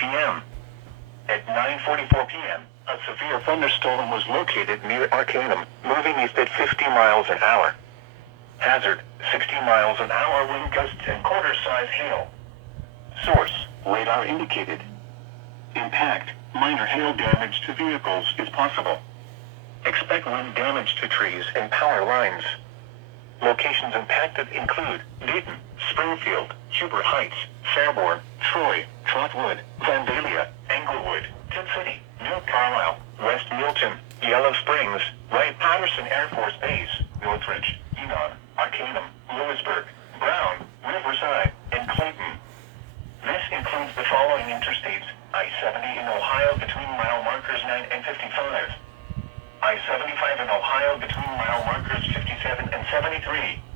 p.m. At 9:44 p.m., a severe thunderstorm was located near Arcanum, moving east at 50 miles an hour. Hazard, 60 miles an hour wind gusts and quarter-size hail. Source, radar indicated. Impact, minor hail damage to vehicles is possible. Expect wind damage to trees and power lines. Locations impacted include Dayton, Springfield, Huber Heights, Fairborn, Troy, Trotwood, Vandalia, Englewood, Tip City, New Carlisle, West Milton, Yellow Springs, Wright-Patterson Air Force Base, Northridge, Enon, Arcanum, Lewisburg, Brown, Riverside, and Clayton. This includes the following interstates: I-70 in Ohio between mile markers 9 and 55. I-75 in Ohio between mile markers 57 and 73.